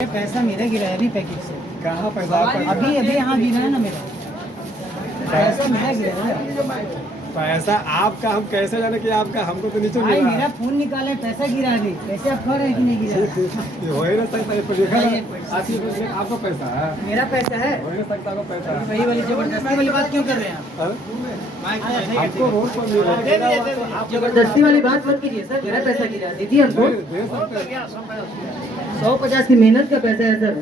पैसा मेरा गिरा है अभी पैकेट से। कहाँ पैसा अभी अभी यहाँ गिरा है ना मेरा पैसा मेरा गिरा है। पैसा आपका हम कैसे जाने कि आपका हमको तो नीचे भाई मिला मेरा फोन निकाले पैसा गिरा अभी पैसे आप कह रहे हैं कि नहीं गिरा ये हो ही नहीं सकता ये पर देखा ना आपका पैसा है मेरा पैसा है हो ही नहीं सकता आपका पैसा है वही वाली जबरदस्ती वाली बात क्यों कर रहे हैं आप? हाँ? आपको रोड पर मिला आप जबरदस्ती वाली बात मत कीजिए सर मेरा पैसा गिरा दीजिए हमको दे सकते हैं 150 की मेहनत का पैसा है सर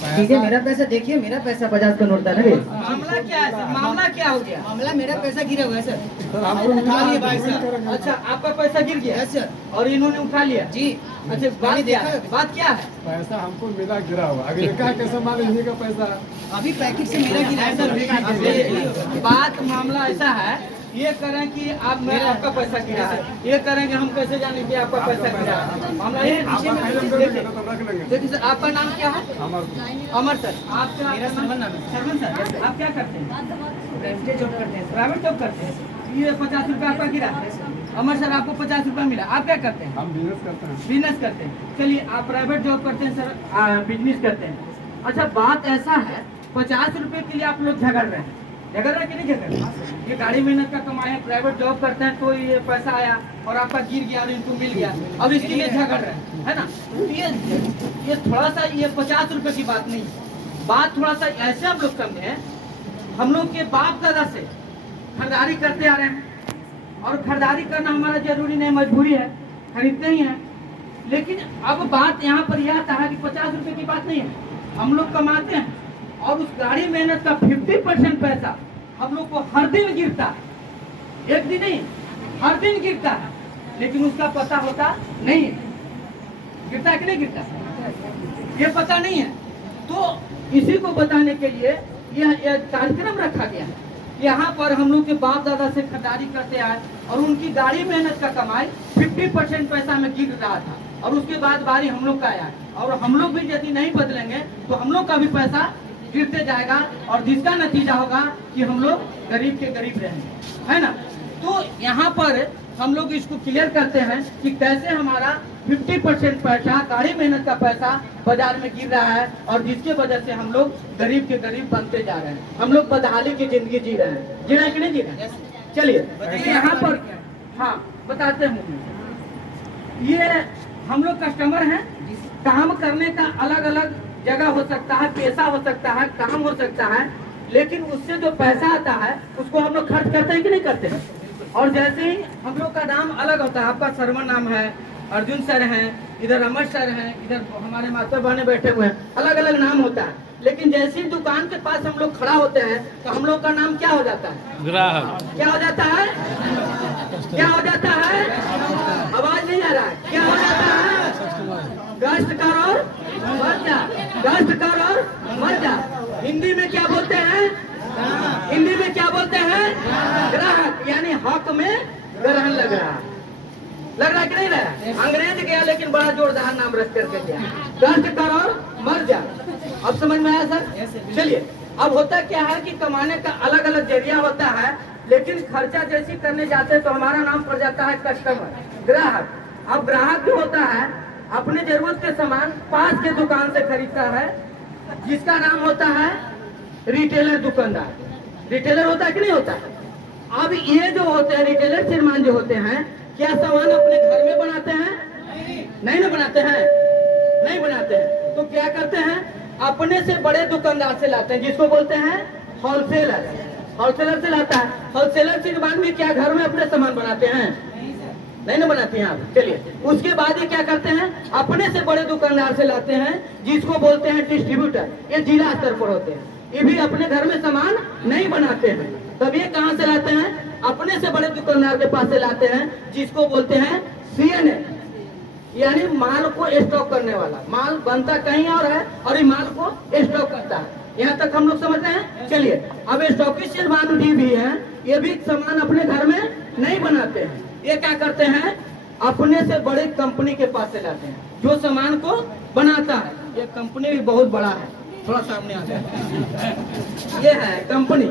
ठीक है मेरा पैसा देखिए मेरा पैसा 50 का नोट था ना मामला क्या है सर? मामला क्या हो गया? मामला मेरा पैसा गिरा हुआ है सर सर आपको उठा लिए भाई पेमेंट साहब। करेंगे। अच्छा, आपका पैसा गिर गया यस सर और इन्होंने उठा लिया। जी अच्छा, बात मैंने क्या देखा है? बात क्या है? पैसा हमको मिला गिरा हुआ अभी देखा कैसे मान इन्हीं का पैसा अभी पैकेट से मेरा गिरा है सर बात मामला ऐसा है, ये करें कि आप मैं आपका पैसा गिरा है, ये करेंगे हम कैसे जाने कि आपका पैसा गिरा है? मामला ये आपका पहले हम दे देंगे तो रख लेंगे देखिए सर, आपका नाम क्या है? हमारे अमर सर। आपका मेरा सरवन नाम है। सरवन सर, आप क्या करते हैं? प्राइवेट जॉब करते हैं प्राइवेट जॉब करते हैं। ये 50 रुपये आपका गिरा। अमर सर, आपको 50 रुपये मिला। आप क्या करते हैं? हम बिजनेस करते हैं बिजनेस करते हैं। चलिए, आप प्राइवेट जॉब करते हैं सर, बिजनेस करते हैं। अच्छा, बात ऐसा है, 50 रुपए के लिए आप लोग झगड़ रहे हैं। झगड़ रहे हैं कि नहीं झगड़ रहे? ये गाड़ी मेहनत का कमाए हैं, प्राइवेट जॉब करते हैं, तो ये पैसा आया और आपका गिर गया और इनको मिल गया, अब इसके लिए झगड़ रहे हैं, है ना? तो ये थोड़ा सा, ये 50 रुपए की बात नहीं है। बात थोड़ा सा ऐसे हम लोग समझे, हम लोग के बाप दादा से खरीदारी करते आ रहे हैं और खरीदारी करना हमारा जरूरी नहीं, मजबूरी है, खरीदते ही हैं। लेकिन अब बात यहाँ पर यह आता है कि 50 रुपए की बात नहीं है, हम लोग कमाते हैं और उस गाड़ी मेहनत का 50% पैसा हम लोग को हर दिन गिरता है। एक दिन नहीं, हर दिन गिरता है, लेकिन उसका पता होता नहीं है। गिरता है कि नहीं गिरता, ये पता नहीं है। तो इसी को बताने के लिए यह कार्यक्रम रखा गया है। यहाँ पर हम लोग के बाप दादा से खरीदारी करते आए और उनकी गाड़ी मेहनत का कमाई 50% पैसा में गिर रहा था और उसके बाद बारी हम लोग का आया और हम लोग भी यदि नहीं बदलेंगे तो हम लोग का भी पैसा गिरते जाएगा और जिसका नतीजा होगा कि हम लोग गरीब के गरीब रहेंगे, है ना? तो यहाँ पर हम लोग इसको क्लियर करते हैं कि कैसे हमारा 50% पैसा, गाड़ी मेहनत का पैसा बाजार में गिर रहा है और जिसके वजह से हम लोग गरीब के गरीब बनते जा रहे हैं। हम लोग बदहाली की जिंदगी जी रहे हैं। जी रहे हैं कि नहीं जी रहे हैं? चलिए यहाँ पर हाँ बताते हैं। ये हम लोग कस्टमर हैं, काम करने का अलग अलग जगह हो सकता है, पेशा हो सकता है, काम हो सकता है, लेकिन उससे जो पैसा आता है उसको हम लोग खर्च करते हैं कि नहीं करते हैं? और जैसे ही हम लोग का नाम अलग होता है, आपका शर्मा नाम है, अर्जुन सर हैं, इधर अमर सर हैं, इधर हमारे माता बहने बैठे हुए हैं, अलग अलग नाम होता है। लेकिन जैसे ही दुकान के पास हम लोग खड़ा होते हैं तो हम लोग का नाम क्या हो जाता है? ग्राहक। क्या हो जाता है? क्या हो जाता है? आवाज नहीं आ रहा है। क्या हो जाता है? कष्टकर और मर्जा, कष्टकर और मर्जा। हिंदी में क्या बोलते हैं? हिंदी में क्या बोलते हैं? ग्राहक, यानी हक में ग्रहण लग रहा है। लग रहा है कि नहीं रहा? अंग्रेज गया लेकिन बड़ा जोरदार नाम रख करके गया, कष्टकर और मर्जा। अब समझ में आया सर? चलिए, अब होता क्या है कि कमाने का अलग अलग जरिया होता है, लेकिन खर्चा जैसी करने जाते हैं तो हमारा नाम पड़ जाता है कस्टमर, ग्राहक। अब ग्राहक जो होता है अपने जरूरत के सामान पास के दुकान से खरीदता है, जिसका नाम होता है रिटेलर, दुकानदार। रिटेलर होता है कि नहीं होता है? अब ये जो होते हैं रिटेलर श्रीमान जो होते हैं, क्या सामान अपने घर में बनाते हैं? नहीं ना बनाते हैं, नहीं बनाते हैं। तो क्या करते हैं? अपने से बड़े दुकानदार से लाते हैं, जिसको बोलते हैं होलसेलर। होलसेलर से लाता है। होलसेलर श्रीमान भी क्या घर में अपने सामान बनाते हैं? नहीं ना बनाते हैं आप। चलिए, उसके बाद ये क्या करते हैं? अपने से बड़े दुकानदार से लाते हैं, जिसको बोलते हैं डिस्ट्रीब्यूटर। ये जिला स्तर पर होते हैं, ये भी अपने घर में सामान नहीं बनाते हैं। तब ये कहाँ से लाते हैं? अपने से बड़े दुकानदार के पास से लाते हैं, जिसको बोलते हैं CNA, यानी माल को स्टॉक करने वाला। माल बनता कहीं और है और ये माल को स्टॉक करता है। यहाँ तक हम लोग समझते हैं? चलिए, अब स्टॉकिस्ट श्रीमान भी है, ये भी सामान अपने घर में नहीं बनाते हैं। ये क्या करते हैं? अपने से बड़े कंपनी के पास से लाते हैं, जो सामान को बनाता है। ये कंपनी भी बहुत बड़ा है, थोड़ा सामने आता है। ये है कंपनी,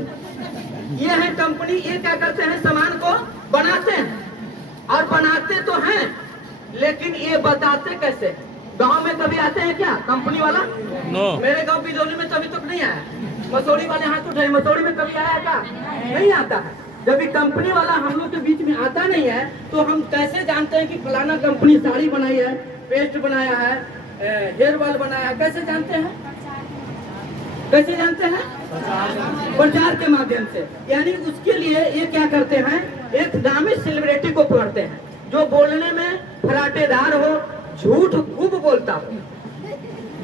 ये है कंपनी। ये क्या करते हैं? सामान को बनाते हैं और बनाते तो हैं, लेकिन ये बताते कैसे? गांव में कभी आते हैं क्या कंपनी वाला? नो। मेरे गांव बिजौली में तभी तक नहीं आया। मसौड़ी वाले हाथ उठाए, मसौड़ी में कभी आया क्या? नहीं आता है। जब भी कंपनी वाला हम लोग के बीच में आता नहीं है तो हम कैसे जानते हैं कि फलाना कंपनी साड़ी बनाई है, पेस्ट बनाया है, हेयर ऑयल बनाया है? कैसे जानते हैं? कैसे जानते हैं? प्रचार के माध्यम से। यानी उसके लिए ये क्या करते हैं, एक नामी सेलिब्रिटी को पकड़ते हैं जो बोलने में फराटेदार हो, झूठ खूब बोलता हो,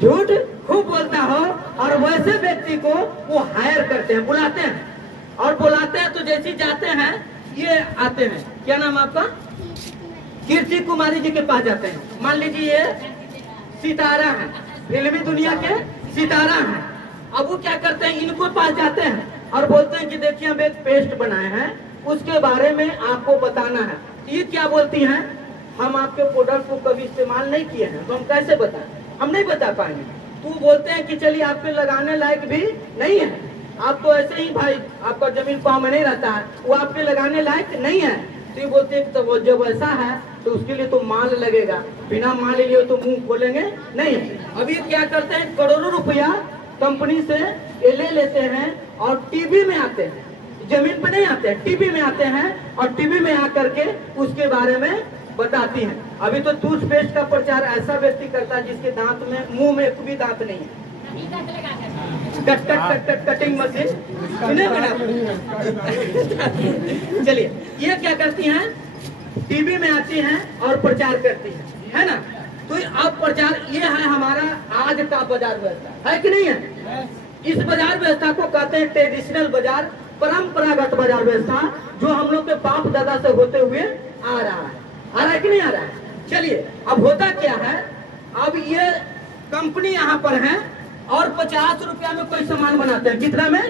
झूठ खूब बोलता हो, और वैसे व्यक्ति को वो हायर करते हैं, बुलाते हैं। और बुलाते हैं तो जैसे जाते हैं ये आते हैं, क्या नाम आपका? कीर्ति कुमारी जी के पास जाते हैं। मान लीजिए ये सितारा है, फिल्मी दुनिया के सितारा है। अब वो क्या करते हैं, इनको पास जाते हैं और बोलते हैं कि देखिए हम एक पेस्ट बनाए हैं, उसके बारे में आपको बताना है। ये क्या बोलती हैं, हम आपके प्रोडक्ट को कभी इस्तेमाल नहीं किए हैं तो हम कैसे बताएं, हम नहीं बता पाएंगे। तो बोलते हैं कि चलिए आपके लगाने लायक भी नहीं है, आप तो ऐसे ही भाई आपका जमीन पाँव में नहीं रहता है, वो आपके लगाने लायक नहीं है। तो ये बोलते हैं तो जब ऐसा है तो उसके लिए तो माल लगेगा, बिना माल लिए तो मुंह खोलेंगे नहीं। अभी क्या करते हैं, करोड़ों रुपया कंपनी से ये ले लेते हैं और टीवी में आते हैं, जमीन पे नहीं आते हैं, टीवी में आते हैं और टीवी में आकर के उसके बारे में बताती हैं। अभी तो टूथपेस्ट का प्रचार ऐसा व्यक्ति करता है जिसके दांत में, मुंह में एक भी दांत नहीं है। Cut cut cut cut cutting machine सुने बना। चलिए ये क्या करती हैं, टीवी में आती हैं और प्रचार करती है ना। तो अब प्रचार ये है हमारा आज का बाजार व्यवस्था, है कि नहीं है? इस बाजार व्यवस्था को कहते हैं ट्रेडिशनल बाजार, परंपरागत बाजार व्यवस्था, जो हम लोग के बाप दादा से होते हुए आ रहा है कि नहीं आ रहा है? चलिए अब होता क्या है, अब ये कंपनी यहाँ पर है और 50 रुपया में कोई सामान बनाते हैं। कितना में?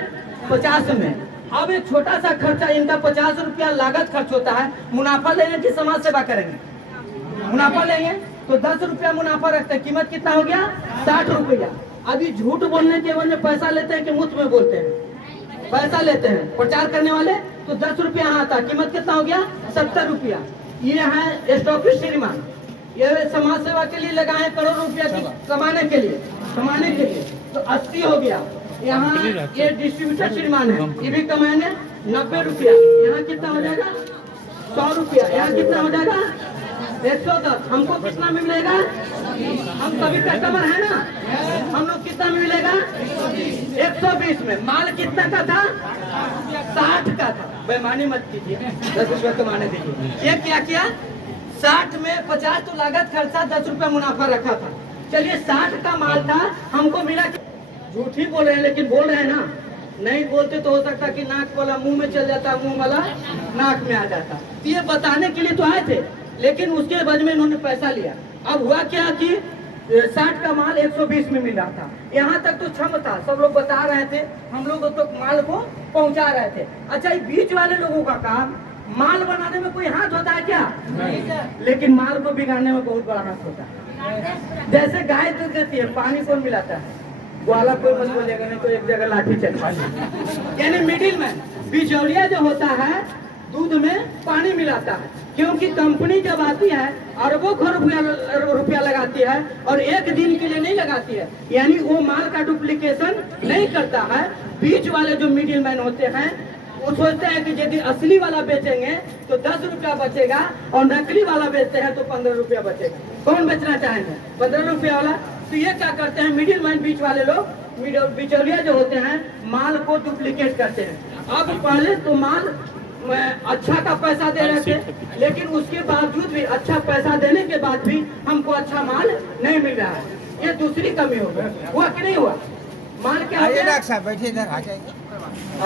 50 में। अब एक छोटा सा खर्चा, इनका 50 रुपया लागत खर्च होता है। मुनाफा लेंगे कि समाज सेवा करेंगे? मुनाफा लेंगे तो 10 रुपया मुनाफा रखते हैं। कीमत कितना हो गया? 60 रुपया। अभी झूठ बोलने के वजह पैसा लेते हैं कि मुफ्त में बोलते हैं? पैसा लेते हैं प्रचार करने वाले। तो 10 रुपया आता, कीमत कितना हो गया? 70 रुपया। ये है स्टॉकिस्ट श्रीमान, ये समाज सेवा के लिए लगाए करोड़ रुपया कमाने के लिए, तो 80 हो गया। यहाँ ये डिस्ट्रीब्यूटर श्रीमान है, ये भी कमाएंगे 90 रुपया। यहाँ कितना हो जाएगा? 100 रुपया। यहाँ कितना हो जाएगा? 110। हमको कितना में मिलेगा? हम सभी कस्टमर है ना, हम लोग कितना में मिलेगा? 120 में। माल कितना का था? 60 का था। बेईमानी मत कीजिए, 10 रुपया कमाने दीजिए। ये क्या किया? 60 में 50 तो लागत खर्चा, 10 रुपया मुनाफा रखा था। चलिए 60 का माल था, हमको मिला। झूठ ही बोल रहे हैं लेकिन बोल रहे हैं ना, नहीं बोलते तो हो सकता कि नाक वाला मुंह में चल जाता, मुंह वाला नाक में आ जाता। ये बताने के लिए तो आए थे, लेकिन उसके बाद में इन्होंने पैसा लिया। अब हुआ क्या कि 60 का माल 120 में मिल रहा था। यहाँ तक तो क्षम था, सब लोग बता रहे थे, हम लोग तो माल को पहुँचा रहे थे। अच्छा, ये बीच वाले लोगों का काम, माल बनाने में कोई हाथ होता है क्या? नहीं। लेकिन माल को बिगाड़ने में बहुत बड़ा हाथ होता है। जैसे गाय दूध देती है, पानी कौन मिलाता है? ग्वाला कोई मत बोलेगा, नहीं तो एक जगह लाठी चल। यानी मिडिल मैन, बिचौलिया जो होता है, दूध में पानी मिलाता है। क्योंकि कंपनी जब आती है अरबों रुपया लगाती है और एक दिन के लिए नहीं लगाती है, यानी वो माल का डुप्लीकेशन नहीं करता है। बीच वाले जो मिडिल मैन होते हैं वो सोचते हैं कि यदि असली वाला बेचेंगे तो 10 रुपया बचेगा और नकली वाला बेचते हैं तो 15 रुपया बचेगा। कौन बेचना चाहेंगे? 15 रुपया वाला। तो ये क्या करते हैं, मिडिल मैन, बीच वाले लोग, बिचौलिया जो होते हैं, माल को डुप्लीकेट करते हैं। अब पहले तो माल अच्छा का पैसा दे रहे थे, लेकिन उसके बावजूद भी, अच्छा पैसा देने के बाद भी हमको अच्छा माल नहीं मिल रहा है। ये दूसरी कमी हो गई। हुआ कि नहीं हुआ? माल क्या हो गया? बैठिए इधर आ जाएंगे।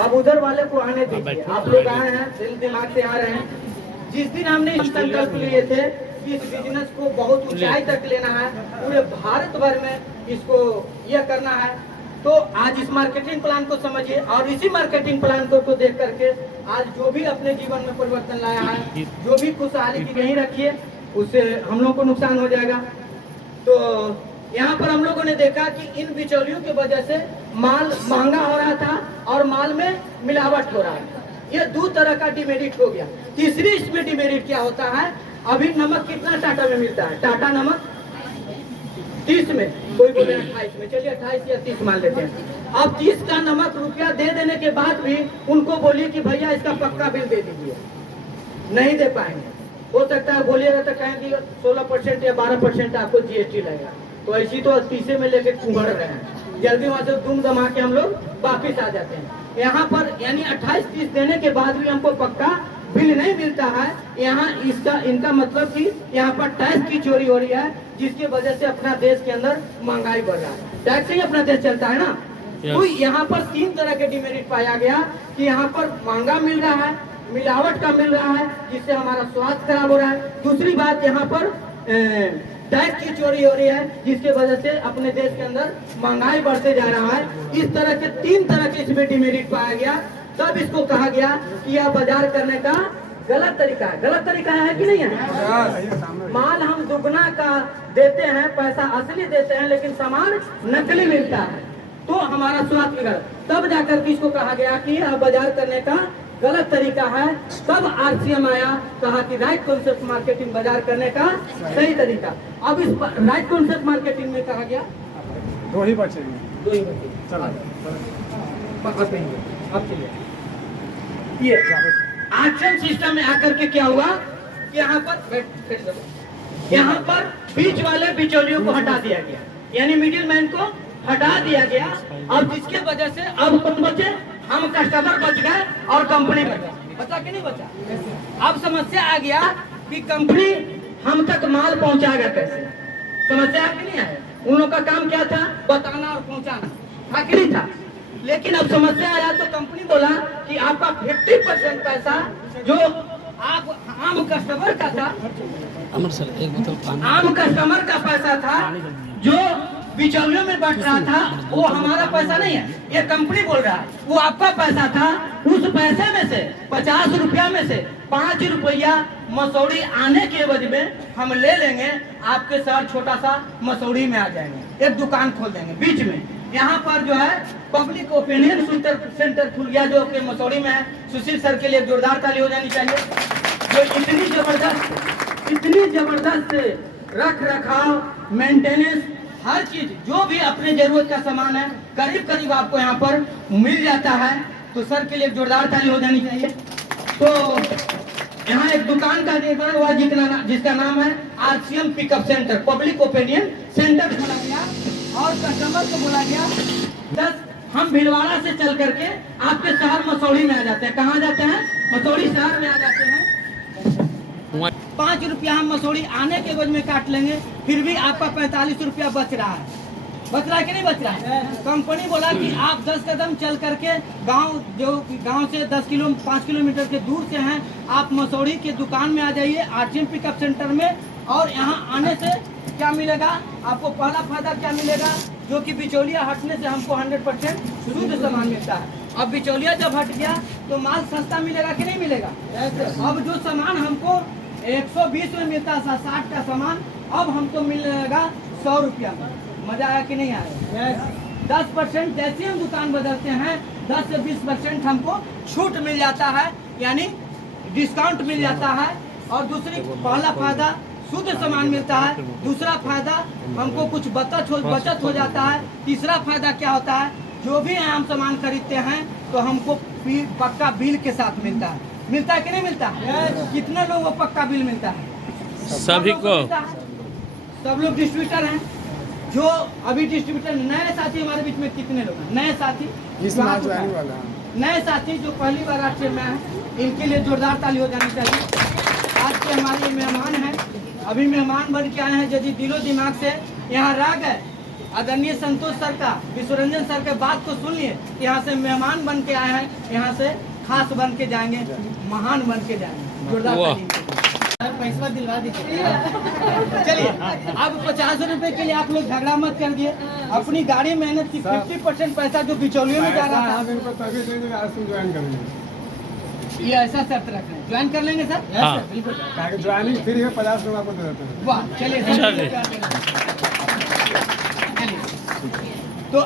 अब उधर वाले को आने दीजिए। आप लोग आए हैं, दिल दिमाग से आ रहे हैं। जिस दिन हमने संकल्प लिए थे कि इस बिजनेस को बहुत ऊंचाई तक लेना है, पूरे भारत भर में इसको यह करना है, तो आज इस मार्केटिंग प्लान को समझिए और इसी मार्केटिंग प्लान को देख करके आज जो भी अपने जीवन में परिवर्तन लाया है, जो भी खुशहाली की कहीं रखिए, उससे हम लोग को नुकसान हो जाएगा। तो यहाँ पर हम लोगों ने देखा कि इन बिचौलियों की वजह से माल महंगा हो रहा था और माल में मिलावट हो रहा था। ये 2 तरह का डिमेरिट हो गया। तीसरी इसमें डिमेरिट क्या होता है, अभी नमक कितना टाटा में मिलता है? टाटा नमक 30 में, कोई बोले 28 में, चलिए 28 या 30 मान लेते हैं। अब 30 का नमक रुपया दे देने के बाद भी उनको बोलिए कि भैया इसका पक्का बिल दे दीजिए, नहीं दे पाएंगे। हो सकता है बोलिएगा तो कहेंगे 16% या 12% आपको GST लगेगा, तो ऐसी तो 30 में लेके उभर रहे हैं, जल्दी वहां से दुम दमा के हम लोग वापिस आ जाते हैं। यहाँ पर यानी 28-30 देने के बाद भी हमको पक्का बिल नहीं मिलता है। यहाँ इसका इनका मतलब कि यहाँ पर टैक्स की चोरी हो रही है, जिसकी वजह से अपना देश के अंदर महंगाई बढ़ रहा है। टैक्स से ही अपना देश चलता है ना। तो यहाँ पर 3 तरह के डिमेरिट पाया गया कि यहाँ पर महंगा मिल रहा है, मिलावट का मिल रहा है, जिससे हमारा स्वास्थ्य खराब हो रहा है। दूसरी बात यहाँ पर टैक्स की चोरी हो रही है, जिसके वजह से अपने देश के अंदर महंगाई बढ़ते जा रहा है। इस तरह के 3 तरह के इसमें डिमेरिट पाया गया, तब इसको कहा गया कि यह बाजार करने का गलत तरीका है। गलत तरीका है कि नहीं है? माल हम दुगना का देते हैं, पैसा असली देते हैं, लेकिन सामान नकली मिलता है, तो हमारा स्वास्थ्य बिगड़, तब जाकर के इसको कहा गया कि यह बाजार करने का गलत तरीका है। तब RCM आया, कहा कि राइट कॉन्सेप्ट मार्केटिंग बाजार करने का सही तरीका। अब इस राइट कॉन्सेप्ट मार्केटिंग में कहा गया 2 ही बचेंगे, 2 ही बचे। चलो अब चलिए, ये RCM सिस्टम में आकर के क्या हुआ, यहाँ पर बीच वाले बिचौलियों को हटा दिया गया, यानी मिडिल मैन को हटा दिया गया। अब जिसके वजह से अब कौन बचे, हम कस्टमर बच गए और कंपनी बचा कि नहीं बचा। अब समस्या आ गया कि कंपनी हम तक माल पहुंचाएगा कैसे, समस्या कि नहीं आया। उन लोगों का काम क्या था, बताना और पहुंचाना था कि नहीं था। लेकिन अब समस्या आया तो कंपनी बोला कि आपका 50% पैसा जो आप आम कस्टमर का था, आम कस्टमर का पैसा था जो बिचौलियों में बट रहा था, वो हमारा पैसा नहीं है, ये कंपनी बोल रहा है, वो आपका पैसा था। उस पैसे में से 50 रुपया में से 5 रुपया मसौड़ी आने के एवज में हम ले लेंगे, आपके शहर छोटा सा मसौड़ी में आ जाएंगे, एक दुकान खोल देंगे बीच में। यहाँ पर जो है पब्लिक ओपिनियन सेंटर खुल गया, जो कि मसौड़ी में है। सुशील सर के लिए जोरदार ताली हो जानी चाहिए, जो इतनी जबरदस्त रख रखाव, मेंटेनेंस, हर चीज जो भी अपने जरूरत का सामान है करीब करीब आपको यहाँ पर मिल जाता है। तो सर के लिए जोरदार ताली हो जानी चाहिए। तो यहाँ एक दुकान का निर्माण हुआ जिसका नाम है RCM pickup centre, public opinion centre खोला गया और कस्टमर को बोला गया 10 हम भीलवाड़ा से चल करके आपके शहर मसौड़ी में आ जाते हैं। कहाँ जाते हैं, मसौड़ी शहर में आ जाते हैं। 5 रुपया हम मसौड़ी आने के एवज में काट लेंगे, फिर भी आपका 45 रुपया बच रहा है। बच रहा है कि नहीं बच रहा है। कंपनी बोला कि आप 10 कदम चल करके गांव से 5 किलोमीटर के दूर से हैं, आप मसौड़ी के दुकान में आ जाइए RCM पिकअप सेंटर में। और यहाँ आने से क्या मिलेगा आपको, पहला फायदा क्या मिलेगा, जो कि बिचौलिया हटने से हमको 100% शुद्ध सामान मिलता है। अब बिचौलिया जब हट गया तो माल सस्ता मिलेगा कि नहीं मिलेगा। अब जो सामान हमको 120 में मिलता था, 60 का सामान, अब हमको मिलेगा 100 रुपया में। मजा आया कि नहीं आया। 10% जैसे हम दुकान बदलते हैं 10 से 20% हमको छूट मिल जाता है, यानी डिस्काउंट मिल जाता है। और दूसरी पहला फायदा शुद्ध सामान मिलता है, दूसरा फायदा हमको कुछ बचत हो जाता है। तीसरा फायदा क्या होता है, जो भी हम सामान खरीदते हैं तो हमको पक्का बिल के साथ मिलता है। मिलता है कि नहीं मिलता है। कितने लोगों को पक्का बिल मिलता है, सभी को। सब लोग डिस्ट्रीब्यूटर हैं। जो अभी डिस्ट्रीब्यूटर नए साथी हमारे बीच में कितने लोग हैं, नए साथी नए साथी जो पहली बार RCM में है, इनके लिए जोरदार ताली हो जानी चाहिए। आज के हमारे मेहमान हैं, अभी मेहमान बन के आए हैं, यदि दिलो दिमाग से यहाँ रह गए, आदरणीय संतोष सर का, विश्वरंजन सर के बात को सुन लिए, यहाँ से मेहमान बन के आए हैं, यहाँ से खास बन के जाएंगे, महान बन के जाएंगे। जोरदार ताली। पैसा दिलवा दीजिए। चलिए अब 50 रुपए के लिए आप लोग झगड़ा मत करिए। अपनी गाड़ी मेहनत की 50% पैसा जो बिचौलियों में जा रहा था, ये ऐसा शर्त रख रहे हैं, ज्वाइन कर लेंगे सर। हाँ। ज्वाइनिंग फ्री है, 50 लोग आपको दे देते हैं। वाह, चलिए तो